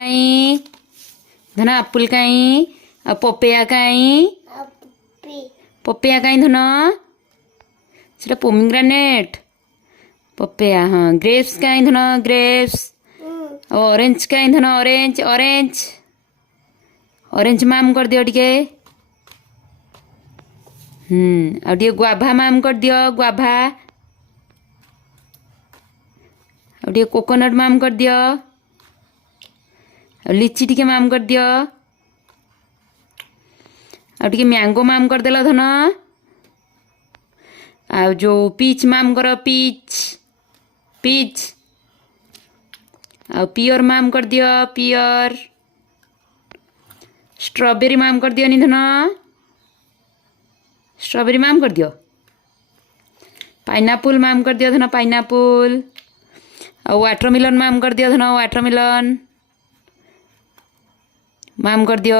काई धन आपुल काई पपेया काई पपेया काई धन सेटा पोमिग्रेनेट पपेया हाँ ग्रेप्स काई धन ग्रेप्स ऑरेंज काई धन ऑरेंज ऑरेंज ऑरेंज माम कर दियो टिके आ टिके गुआभा माम कर दियो गुआभा आ टिके कोकोनट माम कर दियो लिची टिके माम कर दियो आ टिके मैंगो माम कर देला धन आ जो पीच माम कर पीच पीच आ पियर माम कर दियो पियर स्ट्रॉबेरी माम कर दियो नी धन स्ट्रॉबेरी माम कर दियो पाइनएप्पल माम कर दियो धन पाइनएप्पल आ वाटरमेलन माम कर दियो धन वाटरमेलन माम कर दियो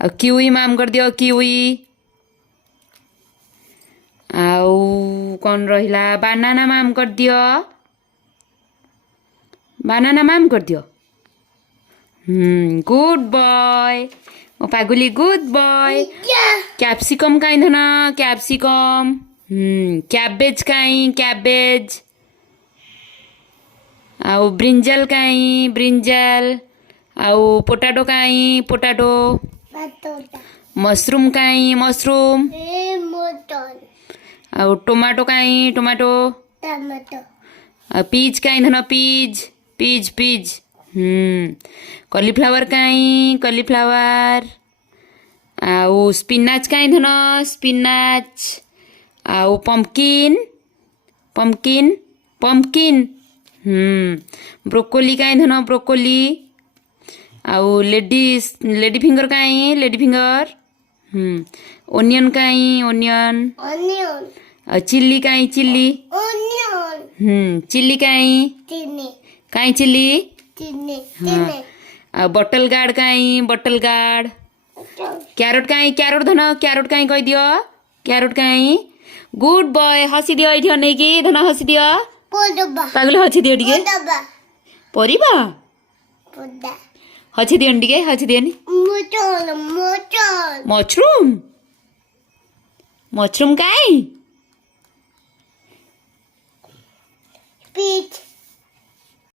आ किवी माम कर दियो किवी आउ कौन रहिला बानाना माम कर दियो बानाना माम कर दियो गुड बॉय ओ पागुली गुड बॉय कैप्सिकम काई धन कैप्सिकम कैबेज काई कैबेज आउ ब्रिंजल काई ब्रिंजल आउ पोटाटो काई पोटाटो मशरूम काई मशरूम आउ टोमाटो काई टोमाटो पीज काई धन पीज पीज पीज कॉलीफ्लावर काई कॉलीफ्लावर आउ स्पिनाच काई धन स्पिनाच आउ पंपकिन पंपकिन पंपकिन ब्रोकोली काई धन ब्रोकोली आउ लेडी फिंगर काई लेडी फिंगर ओनियन काई ओनियन चिल्ली काई चिल्ली चिल्ली काई काई चिल्ली हाँ बटल गार्ड काई बटल गार्ड कैरोट काई कैरोट धन कैरोट काई कह दियो कैरोट काई गुड बॉय हसी दियो एठी अनेकी धन हसी दियो पागल हसी दियो टिके परिबा हसी दियो टिके हसी दियो नी मशरूम मशरूम काई पीच